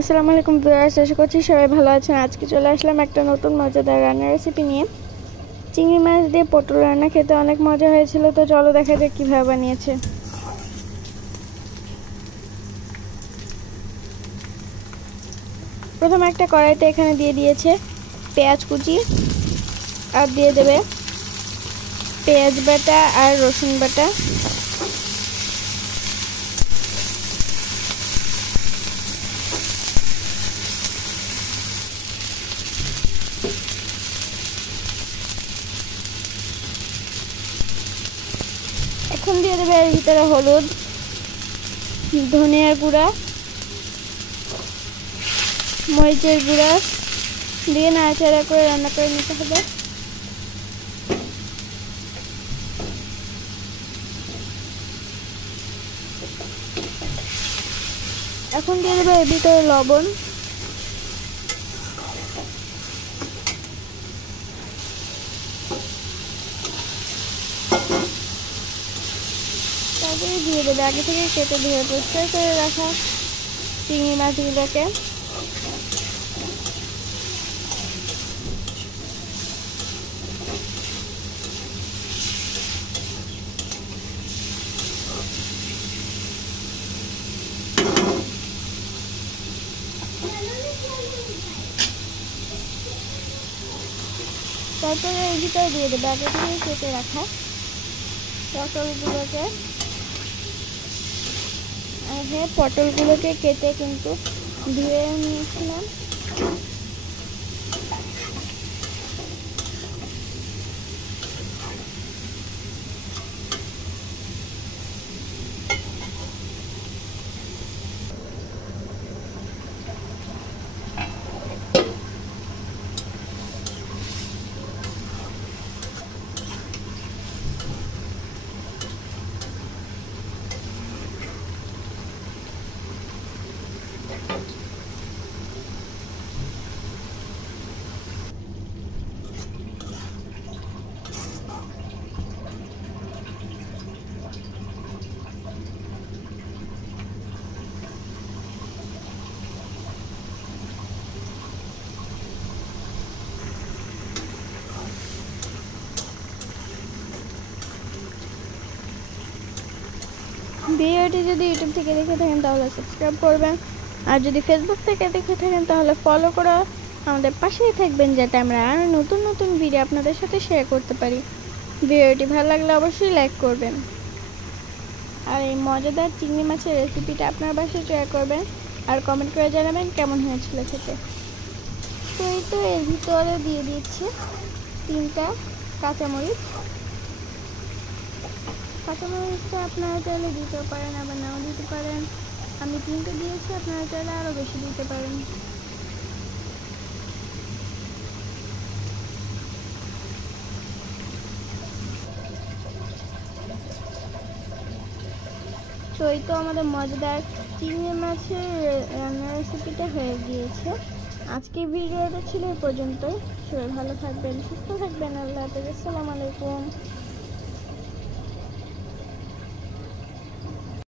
আসসালামু আলাইকুম ভিউয়ার্স, আশা করছি সবাই ভালো আছেন। আজকে চলে আসলাম একটা নতুন মজাদার রান্নার রেসিপি নিয়ে। চিংড়ি মাছ দিয়ে পটল রান্না খেতে অনেক মজা হয়েছিল, তো চলো দেখা যাক কীভাবে বানিয়েছে। প্রথমে একটা কড়াইতে এখানে দিয়ে দিয়েছে পেঁয়াজ কুচি, আর দিয়ে দেবে পেঁয়াজ বাটা আর রসুন বাটা। এখন দিয়ে দেবে এর ভিতরে হলুদ, ধনিয়ার গুঁড়া, মরিচের গুঁড়া দিয়ে নাড়াচাড়া করে রান্না করে নিতে হবে। এখন দিয়ে দেবে এর ভিতরে লবণ, তারপরে দিয়ে দেবে আগে থেকে কেটে ধুয়ে পরিষ্কার করে রাখা চিংড়ি মাছগুলোকে। তারপরে এর ভিতরে দিয়ে দেবে আগে থেকে কেটে রাখা পটলগুলোকে। আর হ্যাঁ, পটলগুলোকে কেটে কিন্তু ধুয়ে নিয়েছিলাম। ভিডিওটি যদি ইউটিউব থেকে দেখে থাকেন তাহলে সাবস্ক্রাইব করবেন, আর যদি ফেসবুক থেকে দেখে থাকেন তাহলে ফলো করে আমাদের পাশেই থাকবেন, যাতে আমরা আরও নতুন নতুন ভিডিও আপনাদের সাথে শেয়ার করতে পারি। ভিডিওটি ভালো লাগলে অবশ্যই লাইক করবেন, আর এই মজাদার চিংড়ি মাছের রেসিপিটা আপনার বাসায় ট্রাই করবেন, আর কমেন্ট করে জানাবেন কেমন হয়েছিল খেতে। তো এই তো এর ভিতরে দিয়ে দিচ্ছি 3টা কাঁচামরিচ। কাঁচামরিচটা আপনারা চাইলে দিতেও পারেন, আবার নাও দিতে পারেন। আমি 3টে দিয়েছি, আপনারা চাইলে আরও বেশি দিতে পারেন। তো এই তো আমাদের মজাদার চিংড়ি মাছের রান্নার রেসিপিটা হয়ে গিয়েছে। আজকের ভিডিওটা ছিল এই পর্যন্তই। সবাই ভালো থাকবেন, সুস্থ থাকবেন। আল্লাহ হাফেজ, আসসালামু আলাইকুম।